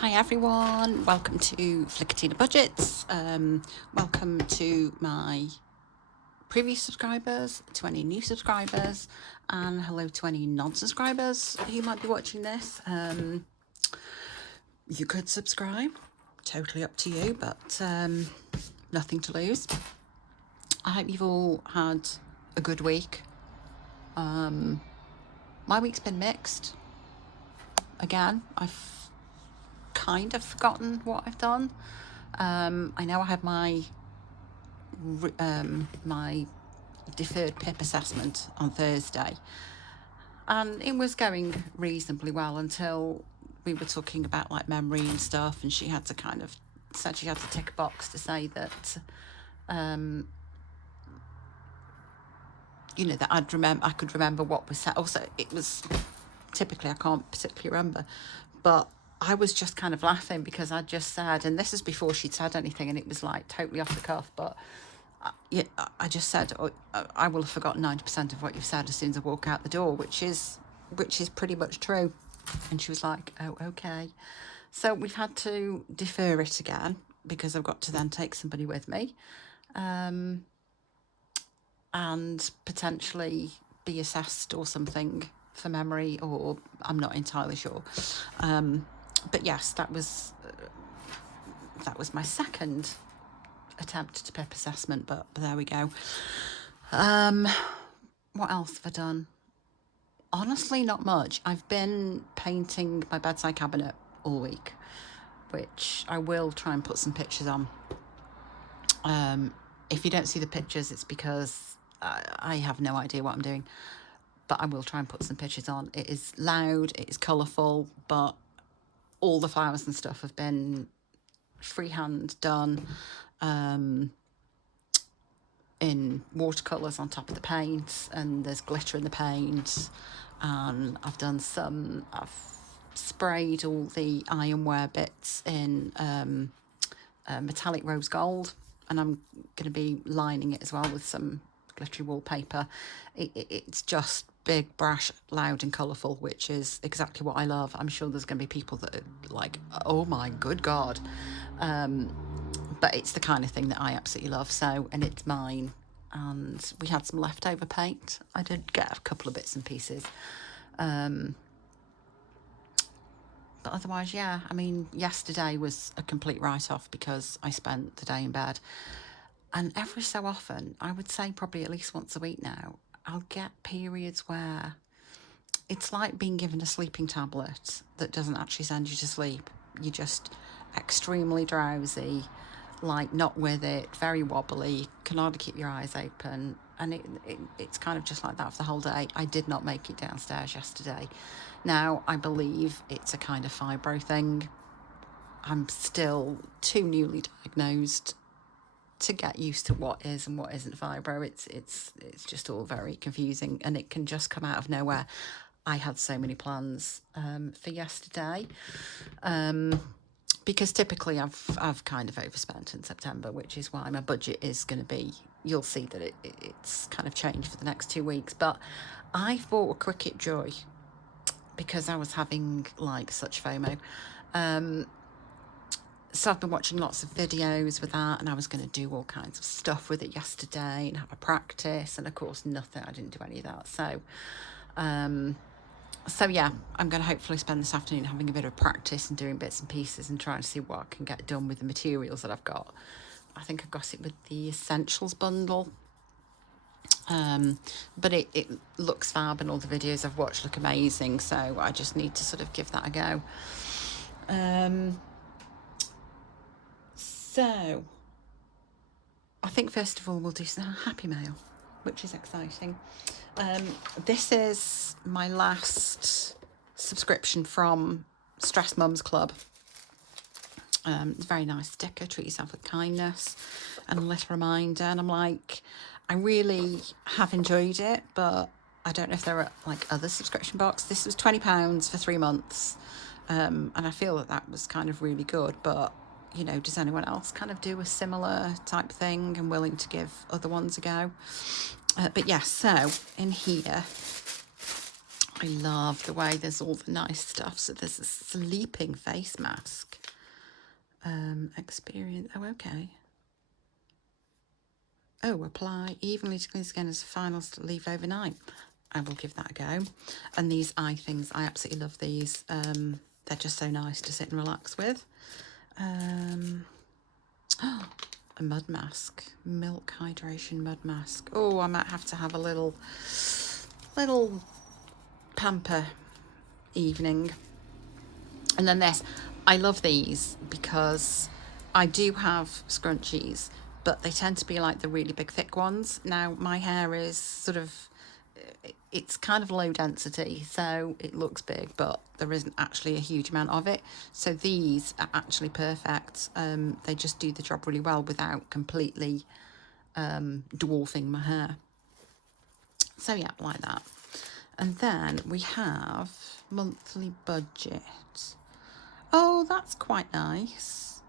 Hi everyone, welcome to Flickatina Budgets. Welcome to my previous subscribers, to any new subscribers, and hello to any non-subscribers who might be watching this. You could subscribe, totally up to you, but nothing to lose. I hope you've all had a good week. My week's been mixed. Again, I've kind of forgotten what I've done. I know I had my deferred PIP assessment on Thursday, and it was going reasonably well until we were talking about like memory and stuff, and she had to kind of said she had to tick a box to say that that I could remember what was said. Also, it was typically I can't particularly remember, but I was just kind of laughing because I just said, and this is before she'd said anything, and it was like totally off the cuff, but I just said, I will have forgotten 90% of what you've said as soon as I walk out the door, which is pretty much true. And she was like, oh, okay. So we've had to defer it again because I've got to then take somebody with me, and potentially be assessed or something for memory, or I'm not entirely sure. But yes, that was my second attempt to PIP assessment, but there we go. What else have I done? Honestly, not much. I've been painting my bedside cabinet all week, which I will try and put some pictures on. If you don't see the pictures, it's because I have no idea what I'm doing, but I will try and put some pictures on. It is loud, it is colourful, but all the flowers and stuff have been freehand done in watercolours on top of the paint, and there's glitter in the paint, and I've sprayed all the ironware bits in metallic rose gold, and I'm going to be lining it as well with some glittery wallpaper. It's just big, brash, loud and colourful, which is exactly what I love. I'm sure there's going to be people that are like, oh my good God. But it's the kind of thing that I absolutely love. So, and it's mine. And we had some leftover paint. I did get a couple of bits and pieces. But otherwise, yeah, I mean, yesterday was a complete write-off because I spent the day in bed. And every so often, I would say probably at least once a week now, I'll get periods where it's like being given a sleeping tablet that doesn't actually send you to sleep. You're just extremely drowsy, like not with it, very wobbly, can hardly keep your eyes open, and it's kind of just like that for the whole day. I did not make it downstairs yesterday. Now, I believe it's a kind of fibro thing. I'm still too newly diagnosed to get used to what is and what isn't fibro. It's just all very confusing, and it can just come out of nowhere. I had so many plans for yesterday, because typically I've kind of overspent in September, which is why my budget is going to be, you'll see that it's kind of changed for the next 2 weeks. But I bought a Cricket Joy because I was having like such FOMO. So I've been watching lots of videos with that, and I was going to do all kinds of stuff with it yesterday and have a practice, and of course nothing, I didn't do any of that. So yeah, I'm going to hopefully spend this afternoon having a bit of practice and doing bits and pieces and trying to see what I can get done with the materials that I've got. I think I've got it with the Essentials bundle. But it looks fab, and all the videos I've watched look amazing, so I just need to sort of give that a go. So I think first of all we'll do some Happy Mail, which is exciting. This is my last subscription from Stress Mums Club. It's a very nice sticker, treat yourself with kindness, and a little reminder. And I'm like, I really have enjoyed it, but I don't know if there are like other subscription boxes. This was £20 for 3 months, and I feel that was kind of really good. But you know, does anyone else kind of do a similar type thing and willing to give other ones a go? But yes, so in here I love the way there's all the nice stuff. So there's a sleeping face mask. Experience. Oh, okay. Oh, apply evenly to clean skin as finals to leave overnight. I will give that a go. And these eye things, I absolutely love these. They're just so nice to sit and relax with. A mud mask, milk hydration mud mask. Oh, I might have to have a little pamper evening. And then this, I love these because I do have scrunchies, but they tend to be like the really big thick ones. Now my hair is sort of, it's kind of low density, so it looks big, but there isn't actually a huge amount of it. So these are actually perfect. They just do the job really well without completely dwarfing my hair. So yeah, like that. And then we have monthly budget. Oh, that's quite nice.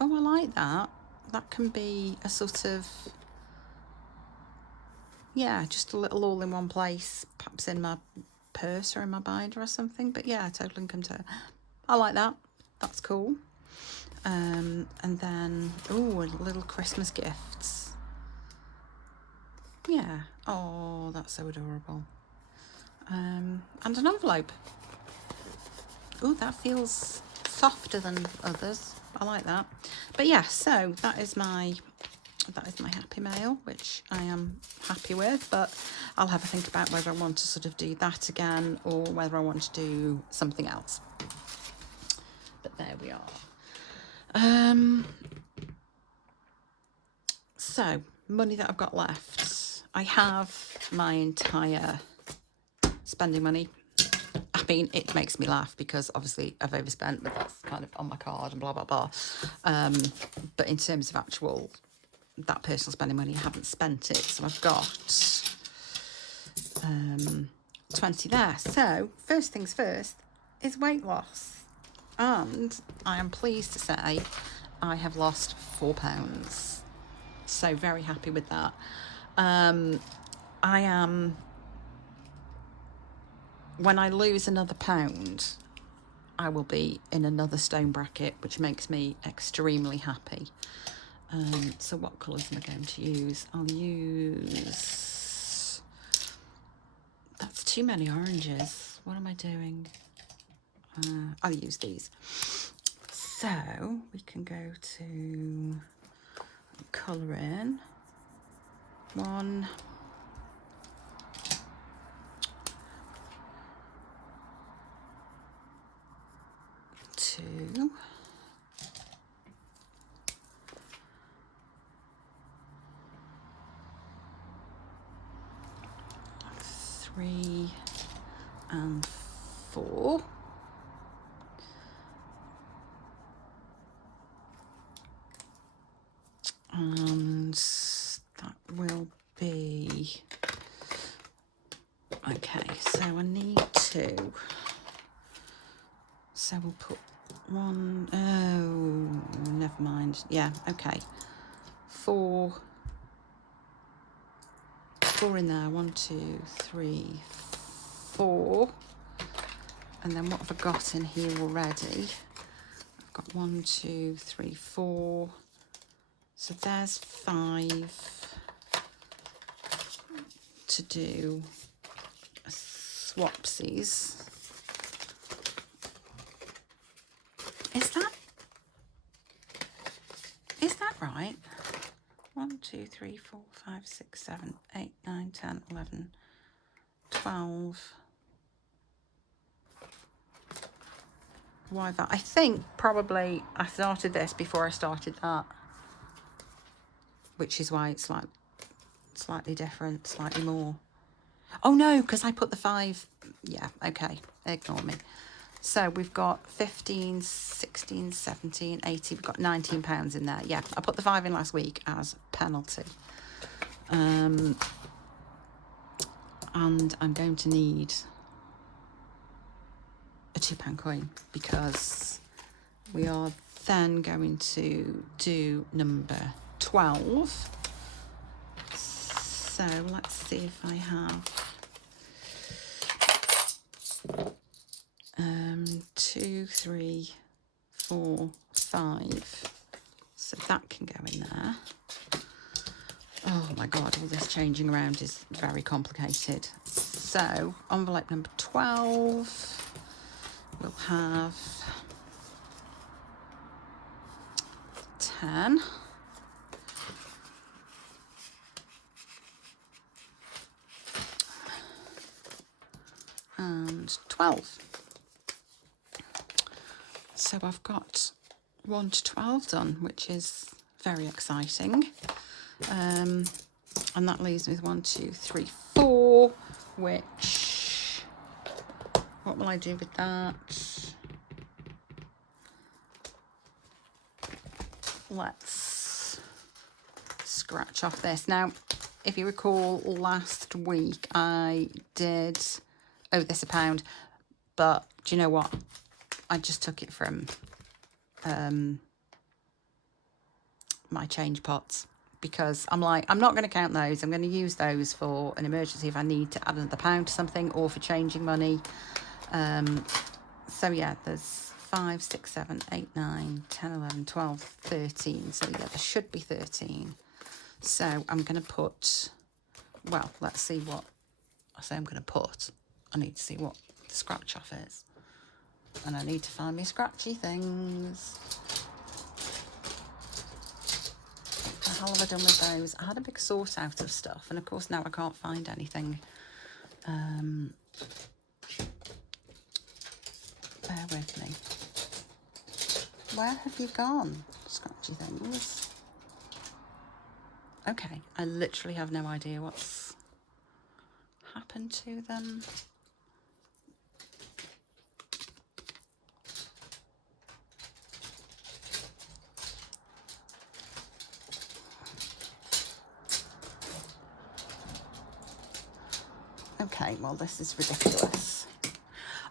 Oh, I like that. That can be a sort of, yeah, just a little all in one place, perhaps in my purse or in my binder or something. But yeah, total income to, I like that. That's cool. And then, oh, little Christmas gifts. Yeah. Oh, that's so adorable. And an envelope. Oh, that feels softer than others. I like that. But yeah, so that is my happy mail, which I am happy with, but I'll have a think about whether I want to sort of do that again or whether I want to do something else. But there we are. So money that I've got left. I have my entire spending money. I mean, it makes me laugh because obviously I've overspent, but that's kind of on my card and blah, blah, blah. But in terms of actual, that personal spending money, I haven't spent it. So I've got 20 there. So first things first is weight loss. And I am pleased to say I have lost 4 pounds. So very happy with that. I am, when I lose another pound, I will be in another stone bracket, which makes me extremely happy. So what colours am I going to use? I'll use, that's too many oranges. What am I doing? I'll use these. So we can go to colour in. 1, 2, 3 and 4. And that will be, okay, so I need to, so we'll put 1, oh, never mind. Yeah, okay. 4 in there. 1, 2, 3, 4. And then what have I got in here already? I've got 1, 2, 3, 4. So there's 5 to do swapsies. Is that right? 1, 2, 3, 4, 5, 6, 7, 8, 9, 10, 11, 12. Why that? I think probably I started this before I started that, which is why it's like slightly different, slightly more. Oh no, because I put the 5. Yeah, okay, ignore me. So we've got 15, 16, 17, 18. We've got 19 pounds in there. Yeah, I put the 5 in last week as penalty. And I'm going to need a £2 coin because we are then going to do number 12. So let's see if I have 3, 4, 5. So that can go in there. Oh my God, all this changing around is very complicated. So envelope number 12, we'll have 10. And 12. So I've got 1 to 12 done, which is very exciting. And that leaves me with 1, 2, 3, 4, which, what will I do with that? Let's scratch off this. Now, if you recall, last week I did owe this £1, but do you know what? I just took it from my change pots, because I'm like, I'm not going to count those. I'm going to use those for an emergency if I need to add another £1 to something, or for changing money. So yeah, there's 5, 6, 7, 8, 9, 10, 11, 12, 13. So yeah, there should be 13. So I'm going to put, well, let's see what I say I'm going to put. I need to see what the scratch off is. And I need to find me scratchy things. What the hell have I done with those? I had a big sort out of stuff, and of course now I can't find anything. Bear with me. Where have you gone, scratchy things? Okay, I literally have no idea what's happened to them. Okay, well, this is ridiculous.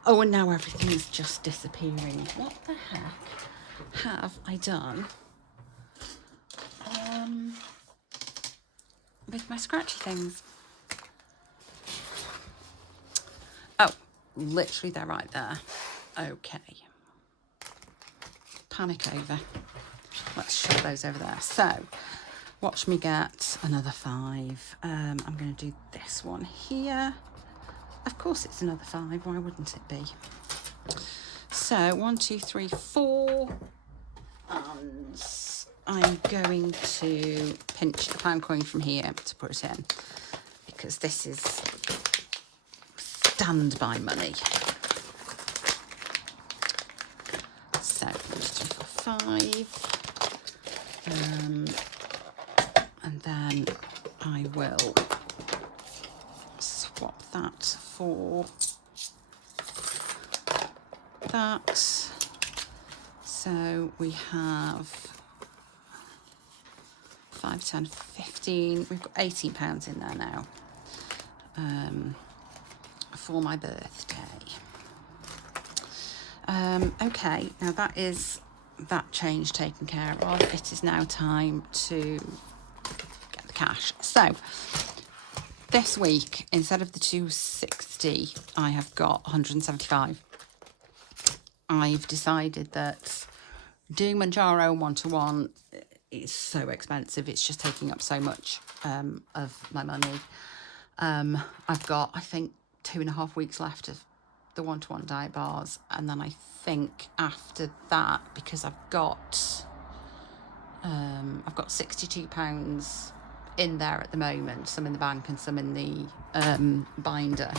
Oh, and now everything is just disappearing. What the heck have I done with my scratchy things? Oh, literally they're right there. Okay. Panic over. Let's shove those over there. So, watch me get another 5. I'm going to do this one here. Of course it's another 5. Why wouldn't it be? So, 1, 2, 3, 4. And I'm going to pinch a £1 coin from here to put it in, because this is standby money. So, 1, 2, 3, 4, 5. And then I will swap that for that. So we have 5, 10, 15. We've got £18 in there now for my birthday. Okay, now that is that change taken care of. It is now time to get the cash. So this week, instead of the 260, I have got 175. I've decided that doing Manjaro one-to-one is so expensive. It's just taking up so much of my money. I've got, I think, 2.5 weeks left of the one-to-one diet bars, and then I think after that, because I've got £62 in there at the moment, some in the bank and some in the binder.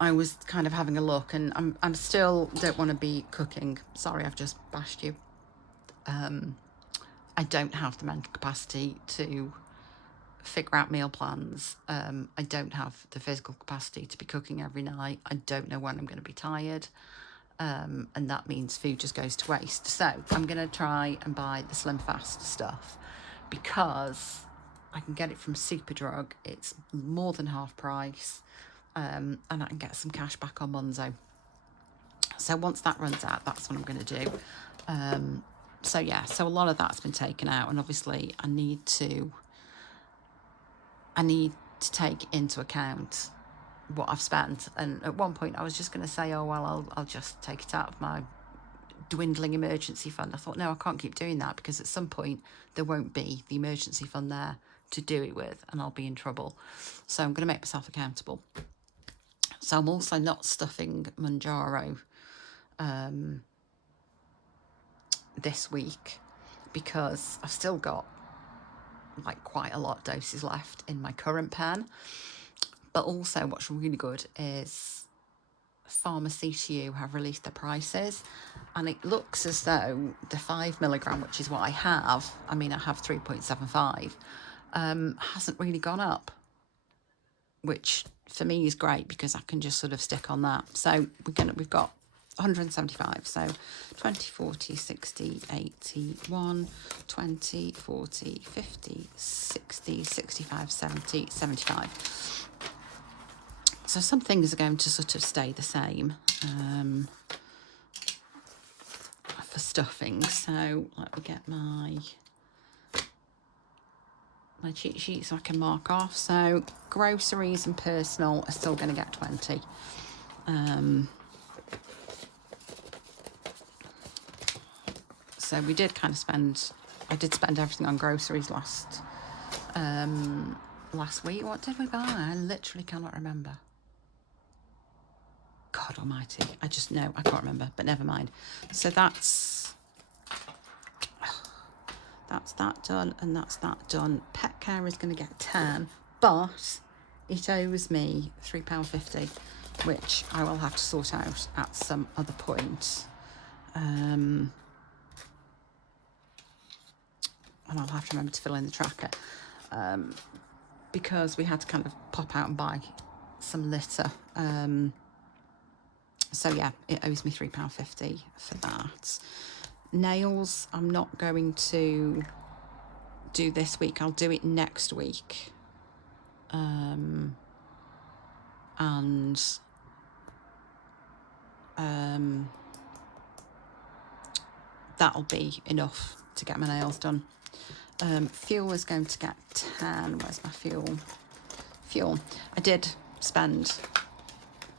I was kind of having a look, and I'm still don't want to be cooking. Sorry, I've just bashed you. I don't have the mental capacity to figure out meal plans. I don't have the physical capacity to be cooking every night. I don't know when I'm going to be tired. And that means food just goes to waste. So I'm going to try and buy the Slim Fast stuff, because I can get it from Superdrug. It's more than half price. And I can get some cash back on Monzo. So once that runs out, that's what I'm going to do. So yeah, so a lot of that's been taken out, and obviously I need to take into account what I've spent. And at one point I was just going to say, oh well, I'll just take it out of my dwindling emergency fund. I thought, no, I can't keep doing that, because at some point there won't be the emergency fund there to do it with, and I'll be in trouble. So I'm going to make myself accountable. So I'm also not stuffing Manjaro this week, because I've still got like quite a lot of doses left in my current pen. But also what's really good is Pharmacy2U have released their prices, and it looks as though the 5mg, which is what I have, I mean I have 3.75, hasn't really gone up, which for me is great, because I can just sort of stick on that. So we've got 175, so 20, 40, 60, 80, 1, 20, 40, 50, 60, 65, 70, 75. So some things are going to sort of stay the same for stuffing. So let me get my cheat sheet so I can mark off. So groceries and personal are still going to get 20. So we did kind of I did spend everything on groceries last week. What did we buy? I literally cannot remember. God almighty, I just know, I can't remember, but never mind. So that's that done, and that's that done. Pet care is going to get 10, but it owes me £3.50, which I will have to sort out at some other point. And I'll have to remember to fill in the tracker, because we had to kind of pop out and buy some litter. So yeah, it owes me £3.50 for that. Nails, I'm not going to do this week. I'll do it next week. And that'll be enough to get my nails done. Fuel is going to get 10. Where's my fuel? I did spend...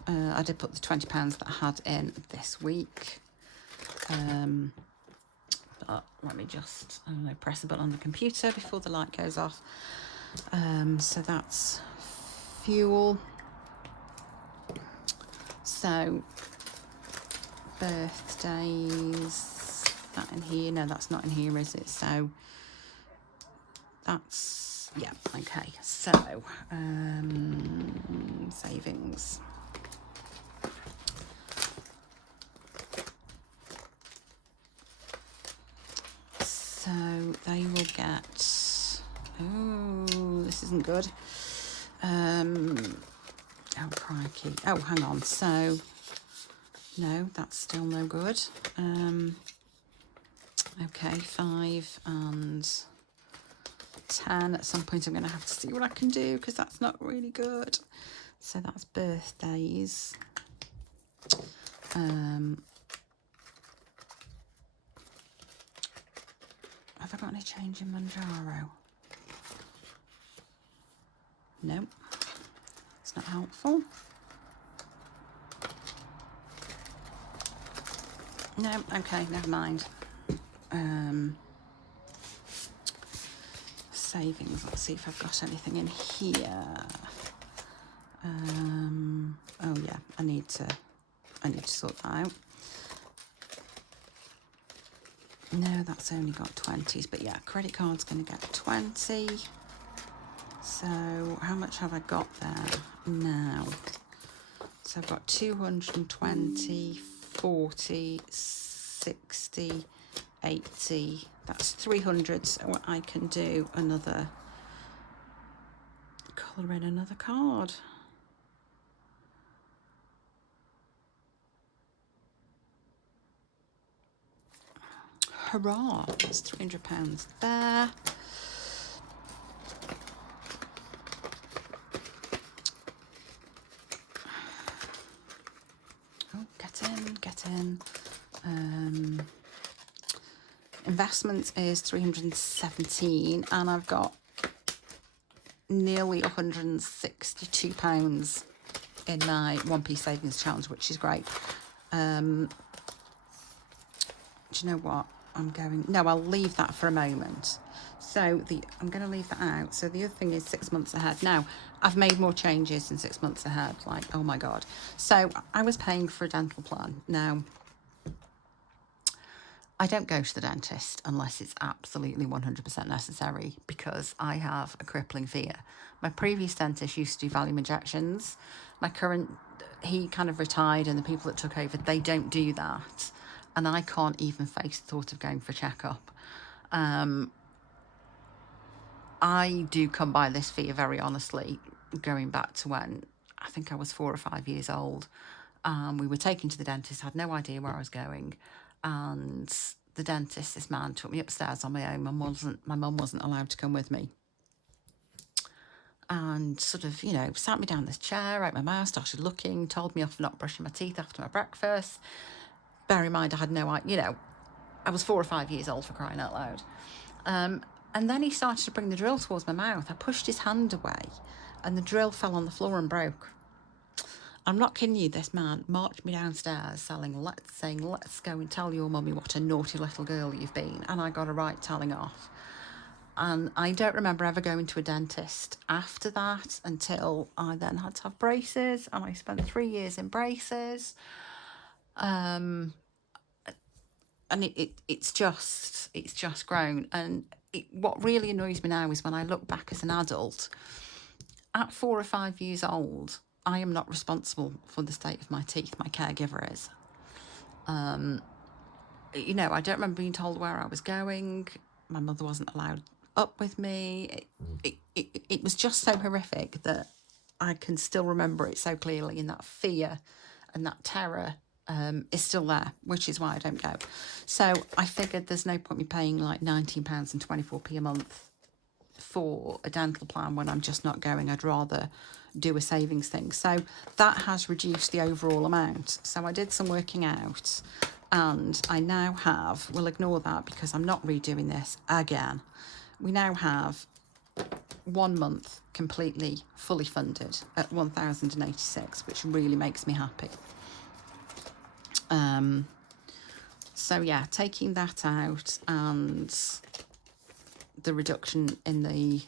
I did put the £20 that I had in this week. But let me just, I don't know, press a button on the computer before the light goes off. So that's fuel. So birthdays, that in here? No, that's not in here, is it? So that's, yeah, okay. So savings. So they will get, oh, this isn't good. Oh, crikey. Oh, hang on. So, no, that's still no good. Okay, 5 and 10. At some point I'm going to have to see what I can do, because that's not really good. So that's birthdays. Have I got any change in Manjaro? No, it's not helpful. No, okay, never mind. Savings, let's see if I've got anything in here. Oh yeah, I need to sort that out. No, that's only got 20s, but yeah, credit card's going to get 20. So how much have I got there now? So I've got 220, 40, 60, 80. That's 300. So I can do another, colour in another card. Hurrah, that's £300 there. Oh, get in. Investments is 317, and I've got nearly £162 in my one-piece savings challenge, which is great. Do you know what? I'll leave that for a moment. So I'm going to leave that out. So the other thing is 6 months ahead. Now, I've made more changes in 6 months ahead. Like, oh my God. So I was paying for a dental plan. Now, I don't go to the dentist unless it's absolutely 100% necessary because I have a crippling fear. My previous dentist used to do volume injections. My current, he kind of retired, and the people that took over, they don't do that. And I can't even face the thought of going for a checkup. I do come by this fear very honestly, going back to when I think I was 4 or 5 years old. We were taken to the dentist, had no idea where I was going. And the dentist, this man, took me upstairs on my own. My mum wasn't allowed to come with me. And sort of, sat me down this chair, ate my mouth, started looking, told me off for not brushing my teeth after my breakfast. Bear in mind, I had no idea, I was 4 or 5 years old, for crying out loud. And then he started to bring the drill towards my mouth. I pushed his hand away and the drill fell on the floor and broke. I'm not kidding you, this man marched me downstairs saying, let's go and tell your mummy what a naughty little girl you've been. And I got a right telling off. And I don't remember ever going to a dentist after that until I then had to have braces, and I spent 3 years in braces. And it's just grown. And what really annoys me now is when I look back as an adult, at 4 or 5 years old, I am not responsible for the state of my teeth. My caregiver is. I don't remember being told where I was going. My mother wasn't allowed up with me. It was just so horrific that I can still remember it so clearly, and that fear and that terror is still there, which is why I don't go. So I figured there's no point me paying like £19.24 a month for a dental plan when I'm just not going. I'd rather do a savings thing. So that has reduced the overall amount. So I did some working out, and I now have, we'll ignore that because I'm not redoing this again. We now have 1 month completely fully funded at 1,086, which really makes me happy. So yeah, taking that out and the reduction in the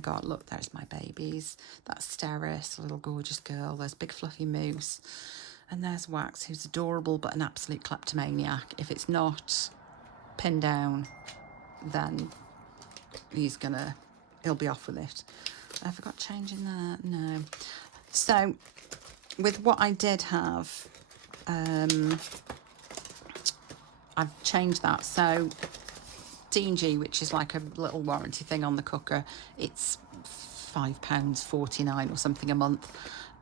garden. Look, there's my babies. That's Steris, a little gorgeous girl. There's Big Fluffy Moose. And there's Wax, who's adorable but an absolute kleptomaniac. If it's not pinned down, then he'll be off with it. Have I got change in there? No. So with what I did have, I've changed that. So D&G, which is like a little warranty thing on the cooker, it's £5.49 or something a month.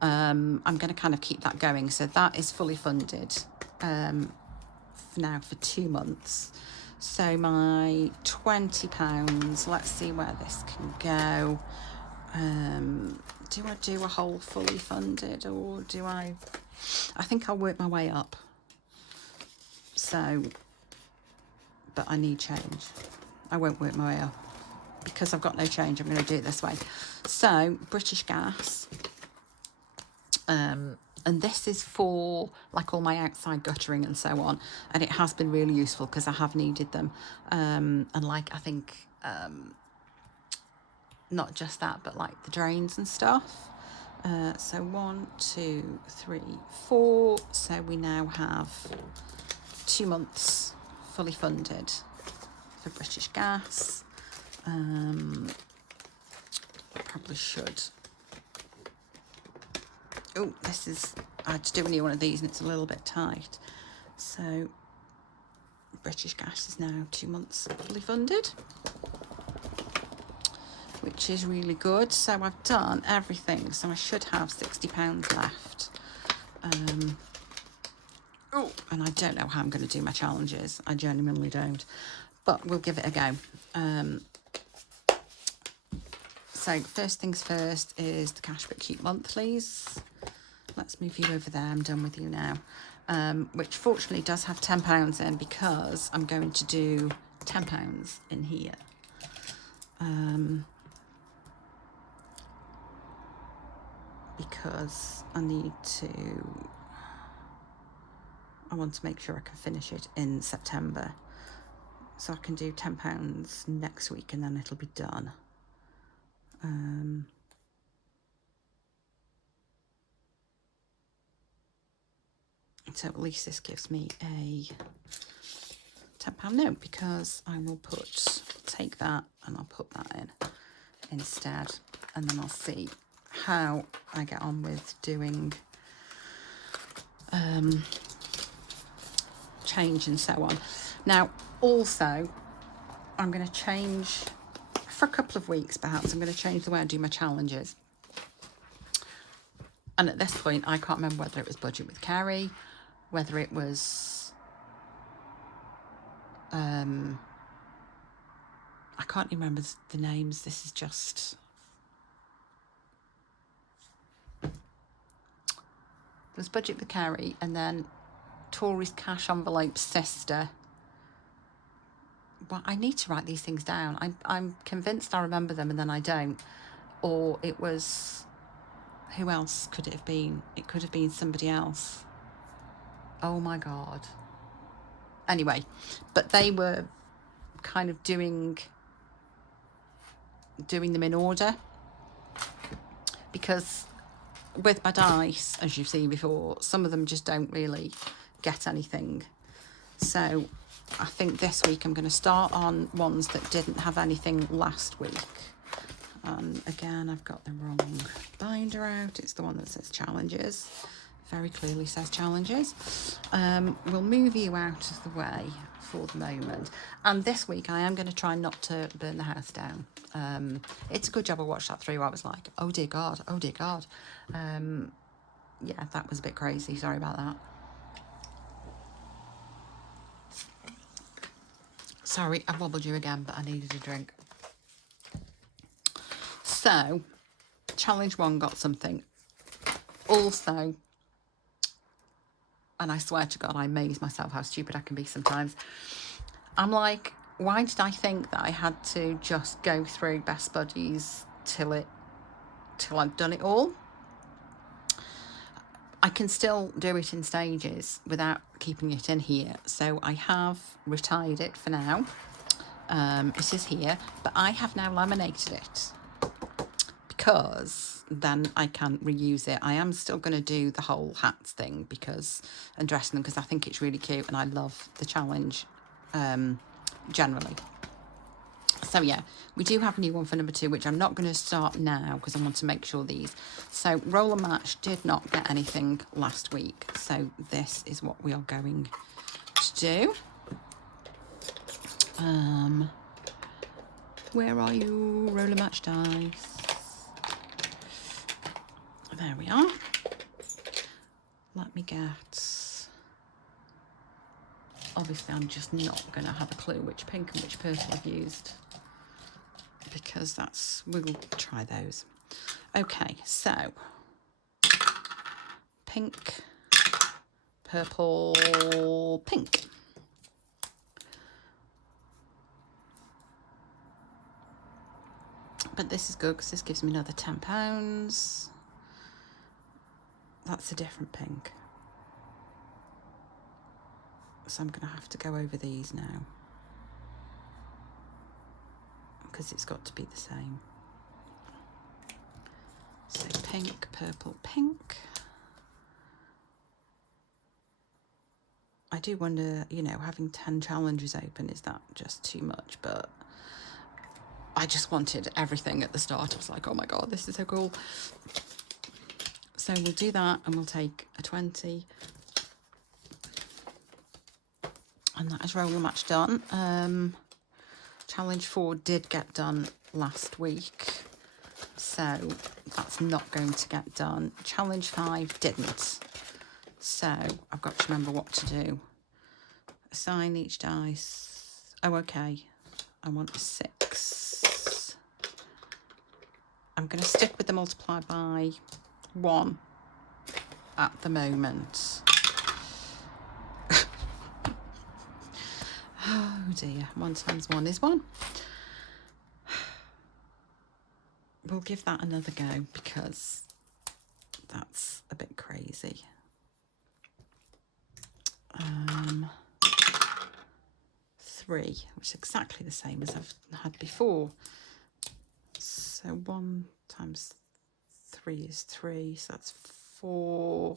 I'm going to kind of keep that going. So that is fully funded now for 2 months. So my £20, let's see where this can go. Do I do a whole fully funded, or do I think I'll work my way up. So, but I need change. I won't work my way up because I've got no change. I'm going to do it this way. So British Gas, and this is for like all my outside guttering and so on, and it has been really useful because I have needed them, and like I think not just that, but like the drains and stuff. So 1, 2, 3, 4. So we now have 2 months fully funded for British Gas. I probably should. Oh, I had to do a new one of these and it's a little bit tight. So British Gas is now 2 months fully funded, which is really good. So I've done everything. So I should have £60 left. Oh, and I don't know how I'm going to do my challenges. I genuinely don't. But we'll give it a go. So first things first is the Cash But Keep monthlies. Let's move you over there. I'm done with you now. Which fortunately does have £10 in because I'm going to do £10 in here. because I want to make sure I can finish it in September. So I can do £10 next week and then it'll be done. So at least this gives me a £10 note, because I will take that and I'll put that in instead, and then I'll see how I get on with doing change and so on. Now also I'm going to change for a couple of weeks, perhaps I'm going to change the way I do my challenges. And at this point I can't remember whether it was Budget with Carrie, whether it was I can't remember the names. This is just, there's Budget with Carrie, and then Tori's Cash Envelope Sister. Well, I need to write these things down. I'm convinced I remember them and then I don't. Or it was, who else could it have been? It could have been somebody else. Oh my God. Anyway, but they were kind of doing them in order, because with my dice, as you've seen before, some of them just don't really get anything. So I think this week I'm going to start on ones that didn't have anything last week. Again, I've got the wrong binder out. It's the one that says challenges. Very clearly says challenges. We'll move you out of the way for the moment. And this week I am going to try not to burn the house down. It's a good job I watched that through. I was like, oh dear God, oh dear God. Yeah, that was a bit crazy. Sorry about that. Sorry, I wobbled you again, but I needed a drink. So, challenge 1 got something. Also, and I swear to God, I amaze myself how stupid I can be sometimes. I'm like, why did I think that I had to just go through Best Buddies till I've done it all? I can still do it in stages without keeping it in here. So I have retired it for now. It is here, but I have now laminated it, because then I can reuse it. I am still going to do the whole hats thing and dressing them, because I think it's really cute and I love the challenge generally. So yeah, we do have a new one for number 2, which I'm not going to start now because I want to make sure these. So Roller Match did not get anything last week, so this is what we are going to do. Where are you, Roller Match dice? There we are. Let me get... Obviously, I'm just not going to have a clue which pink and which purple I've used, because we'll try those. Okay, so pink, purple, pink. But this is good because this gives me another £10. That's a different pink. So I'm going to have to go over these now, because it's got to be the same. So pink, purple, pink. I do wonder, you know, having 10 challenges open, is that just too much? But I just wanted everything at the start. I was like, oh my God, this is so cool. So we'll do that, and we'll take a 20. And that is Roller Match done. Challenge 4 did get done last week, so that's not going to get done. Challenge 5 didn't, so I've got to remember what to do. Assign each dice. Oh, okay. I want a 6. I'm going to stick with the multiply by 1 at the moment. Oh dear, 1 times 1 is 1. We'll give that another go, because lazy. Three, which is exactly the same as I've had before. So 1 times 3 is 3, so that's 4.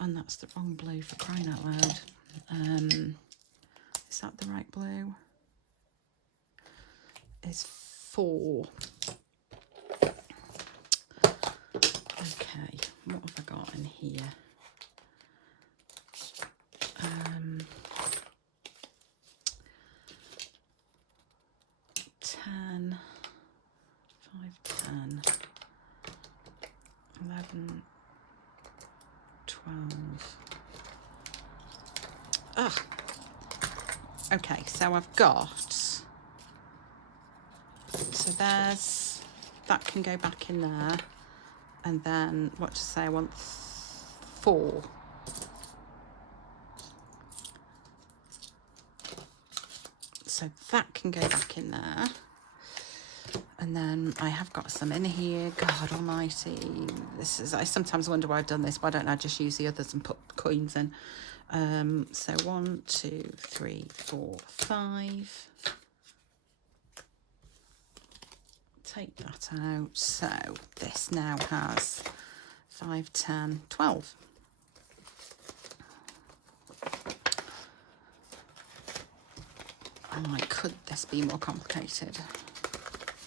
And that's the wrong blue, for crying out loud. Is that the right blue? Is 4. Okay, what have I got in here? 10, 5, 10, 11, 12. Ugh. Okay, so I've got, so there's, that can go back in there. And then, what to say, I want 4. So that can go back in there. And then I have got some in here. God almighty. This is, I sometimes wonder why I've done this. Why don't I just use the others and put coins in? So 1, 2, 3, 4, 5. Take that out. So this now has 5, 10, 12. Oh, could this be more complicated?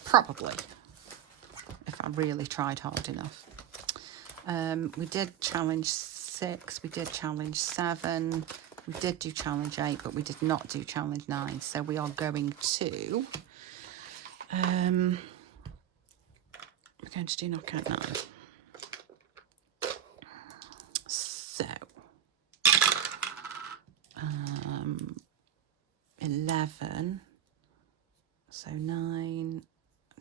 Probably, if I really tried hard enough. We did challenge 6, we did challenge 7, we did do challenge 8, but we did not do challenge 9. So we are going to, we're going to do knockout 9. So, 11, so 9,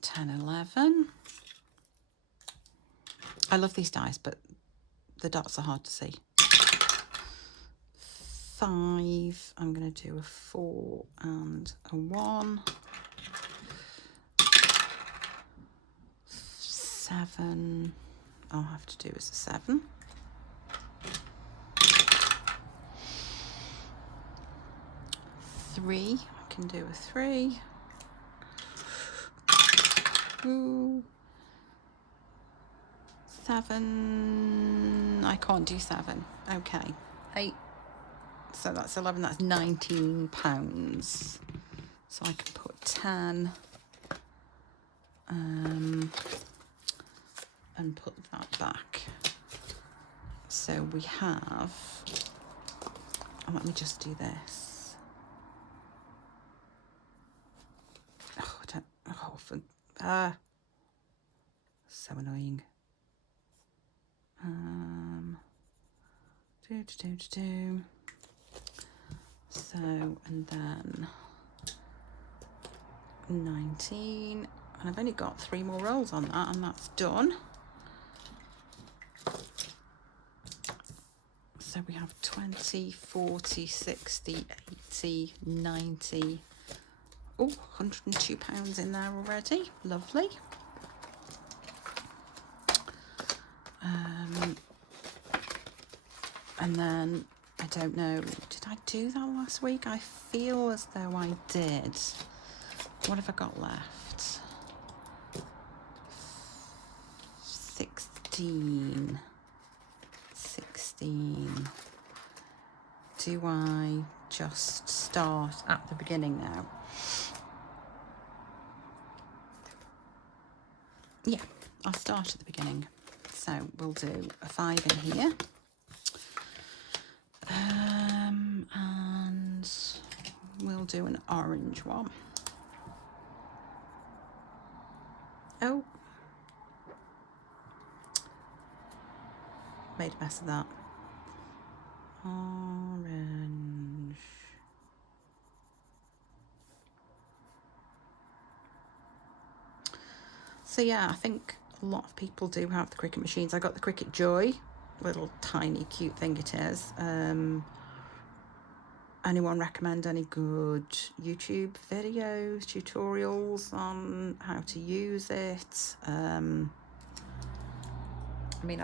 10, 11. I love these dice, but the dots are hard to see. 5, I'm going to do a 4 and a 1. 7, I'll have to do as a 7. 3, I can do a 3. Ooh. 7, I can't do 7. Okay, 8, so that's 11, that's £19. So I can put 10 and put that back. So we have, let me just do this. Oh, I don't, oh, so annoying. So, and then 19, and I've only got 3 more rolls on that, and that's done. So we have 20, 40, 60, 80, 90, oh, £102 in there already. Lovely. And then, I don't know, did I do that last week? I feel as though I did. What have I got left? 16. 16. Do I just start at the beginning now? Yeah, I'll start at the beginning. So we'll do a 5 in here. And we'll do an orange one. Oh, made a mess of that. Orange. So yeah, I think a lot of people do have the Cricut machines. I got the Cricut Joy, little tiny cute thing it is. Anyone recommend any good YouTube videos, tutorials on how to use it? I mean,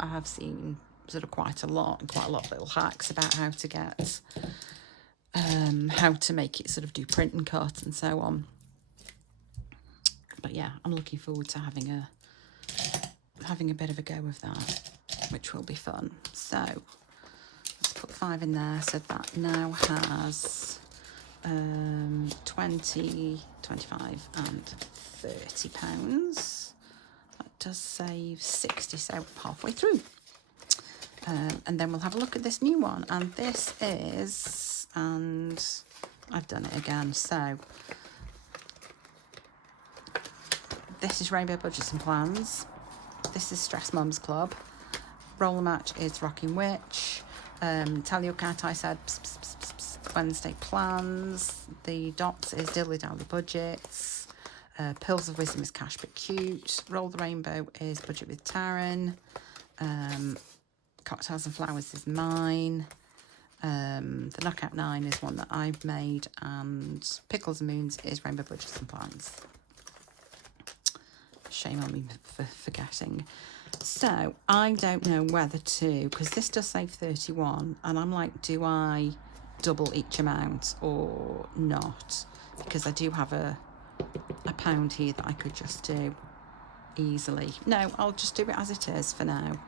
I have seen sort of quite a lot of little hacks about how to get, how to make it sort of do print and cut and so on. But yeah, I'm looking forward to having a bit of a go of that, which will be fun. So let's put 5 in there. So that now has 20, 25 and 30 pounds. That does save 60, so halfway through. And then we'll have a look at this new one, and this is, and I've done it again, so this is Rainbow Budgets and Plans. This is Stress Mums Club. Roller Match is Rocking Witch. Tell Your Cat I Said pss, pss, pss, pss, pss, Wednesday Plans. The Dots is Dilly Dally Budgets. Pills of Wisdom is Cash But Cute. Roll the Rainbow is Budget with Taryn. Cocktails and Flowers is mine. The Knockout 9 is one that I've made. And Pickles and Moons is Rainbow Budgets and Plans. Shame on me for forgetting. So I don't know whether to, because this does save 31, and I'm like, do I double each amount or not? Because I do have a pound here that I could just do easily. No, I'll just do it as it is for now.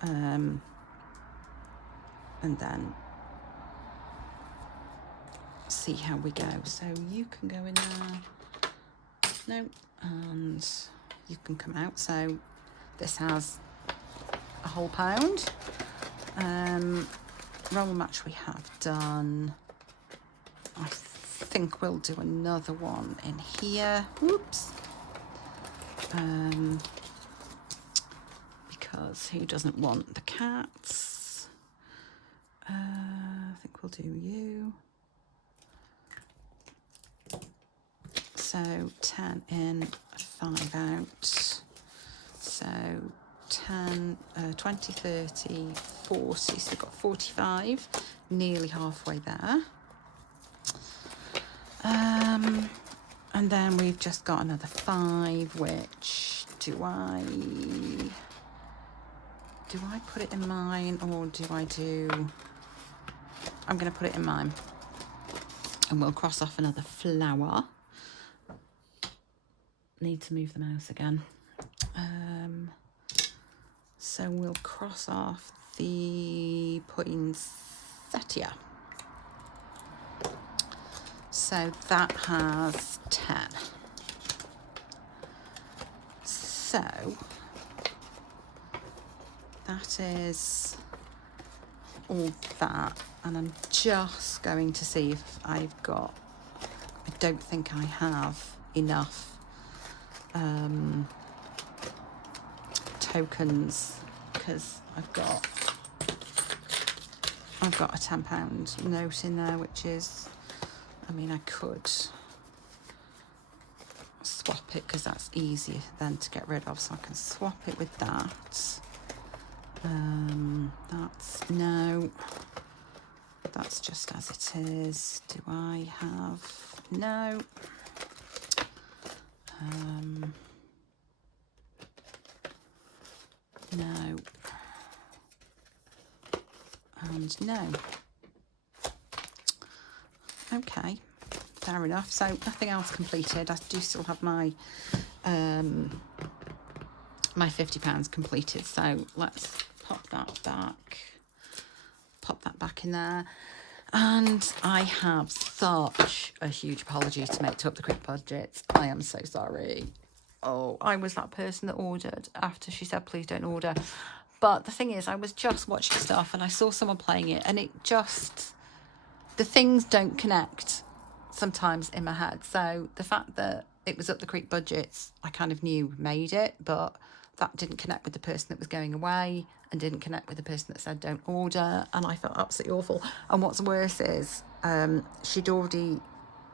And then see how we go. So you can go in there. No, and you can come out. So this has a whole pound. Roller Match we have done. I think we'll do another one in here. Whoops. Because who doesn't want the cats? I think we'll do you. So 10 in, 5 out. So 10, 20, 30, 40. So we've got 45, nearly halfway there. And then we've just got another 5, which do I put it in mine, or do I do... I'm going to put it in mine. And we'll cross off another flower. Need to move the mouse again. So we'll cross off the poinsettia. So that has 10. So that is all that, and I'm just going to see if I've got, I don't think I have enough tokens, because I've got a £10 note in there, which is, I mean, I could swap it because that's easier then to get rid of, so I can swap it with that. That's no, that's just as it is. Do I have no? No, and no. Okay, fair enough. So nothing else completed. I do still have my my £50 completed. So let's pop that back in there. And I have such a huge apology to make to Up the Quick Budget. I am so sorry. Oh, I was that person that ordered after she said, please don't order. But the thing is, I was just watching stuff and I saw someone playing it, and it just, the things don't connect sometimes in my head. So the fact that it was Up the Creek Budgets, I kind of knew made it, but that didn't connect with the person that was going away and didn't connect with the person that said don't order, and I felt absolutely awful. And what's worse is she'd already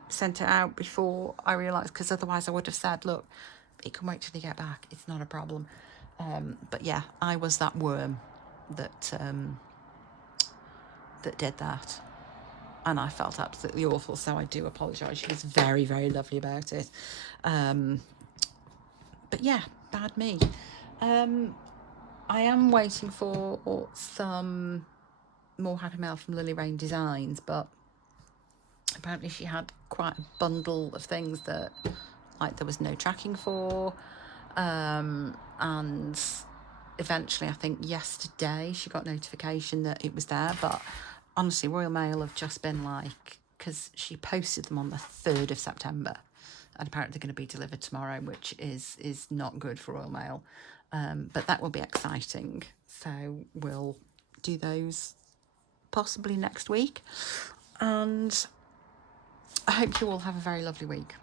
sent it out before I realised, because otherwise I would have said, look, it can wait till you get back, it's not a problem. But yeah, I was that worm that did that, and I felt absolutely awful, so I do apologise. She was very, very lovely about it. But yeah, bad me. I am waiting for some more Happy Mail from Lily Rain Designs, but apparently she had quite a bundle of things that, like, there was no tracking for, and eventually, I think yesterday, she got notification that it was there. But honestly, Royal Mail have just been like, because she posted them on the 3rd of September, and apparently they're going to be delivered tomorrow, which is not good for Royal Mail. But that will be exciting. So we'll do those possibly next week. And I hope you all have a very lovely week.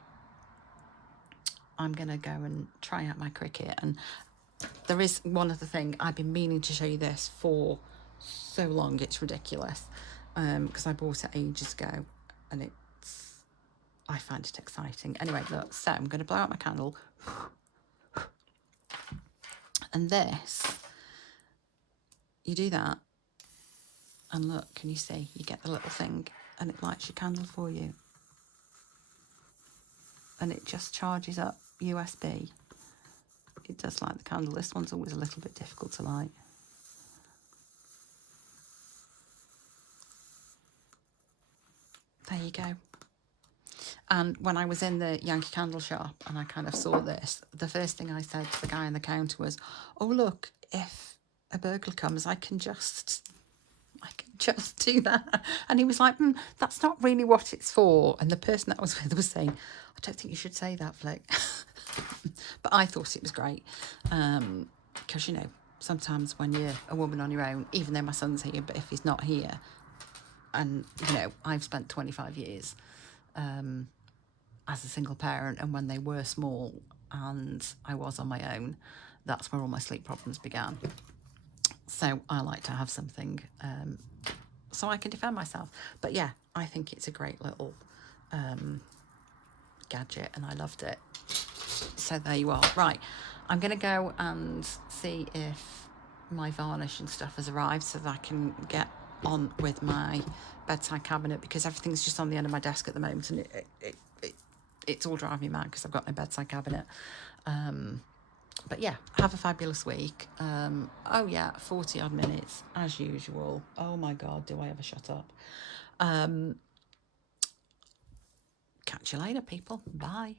I'm going to go and try out my cricket. And there is one other thing. I've been meaning to show you this for so long. It's ridiculous. Because I bought it ages ago. And I find it exciting. Anyway, look. So I'm going to blow out my candle. And this, you do that. And look, can you see? You get the little thing. And it lights your candle for you. And it just charges up USB. It does light the candle. This one's always a little bit difficult to light. There you go. And when I was in the Yankee Candle shop and I kind of saw this, the first thing I said to the guy on the counter was, oh, look, if a burglar comes, I can just do that. And he was like, that's not really what it's for. And the person that I was with was saying, I don't think you should say that, Flick. But I thought it was great. Because, you know, sometimes when you're a woman on your own, even though my son's here, but if he's not here, and, you know, I've spent 25 years as a single parent, and when they were small and I was on my own, that's where all my sleep problems began. So I like to have something so I can defend myself. But yeah, I think it's a great little gadget and I loved it. So there you are. Right, I'm going to go and see if my varnish and stuff has arrived so that I can get on with my bedside cabinet, because everything's just on the end of my desk at the moment and it's all driving me mad because I've got no bedside cabinet. But yeah, have a fabulous week. Oh yeah, 40 odd minutes as usual. Oh my God, do I ever shut up? Catch you later, people. Bye.